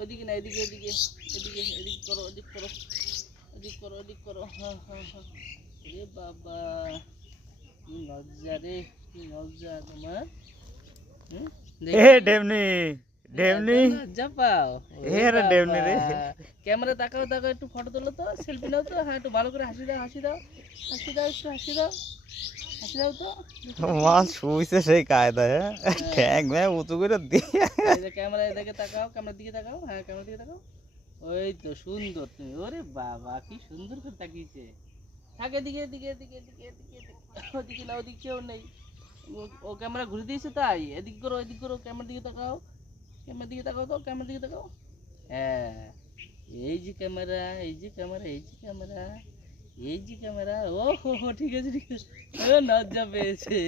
ওইদিকে না, এদিকে এদিকে এদিকে এদিক করো, এদিক করো, এদিক করো, এদিক করো। হ্যাঁ হ্যাঁ হ্যাঁ। রে বাবা, কি লজ্জা রে, কি লজ্জা তোমার। হুম, এ ঢেমনি ঢেমনি লজ্জা পাও? এ রে ঢেমনি রে। ক্যামেরা তাকাও, তাকাও, একটু ফটো তোলো তো, সেলফি নাও তো। হ্যাঁ, একটু ভালো করে হাসি দাও, হাসি দাও, হাসি দাও, একটু হাসি দাও, হাসি দাও তো। মাছ শুইছে সেই কায়দায়, হ্যাঁ ঠ্যাং ম্যাং উঁচু করে দিয়ে। এই যে ক্যামেরা, এদিকে তাকাও, ক্যামেরার দিকে তাকাও। হ্যাঁ, ক্যামেরার দিকে তাকাও। ওই তো সুন্দর তুমি। ওরে বাবা, কি সুন্দর করে তাকিয়েছে। থাক, এদিকে এদিকে এদিকে এদিকে এদিকে এদিকে। ওদিকে না, ওদিকে কেউ নেই। ও ক্যামেরা ঘুরে দিয়েছে তাই। এদিক করো, এদিক করো, ক্যামেরার দিকে তাকাও, ক্যামেরার দিকে তাকাও তো, ক্যামেরার দিকে তাকাও। হ্যাঁ, এই যে ক্যামেরা, এই যে ক্যামেরা, এই যে ক্যামেরা, এই যে ক্যামেরা। ও হো হো, ঠিক আছে ঠিক আছে। ও লজ্জা পেয়েছে।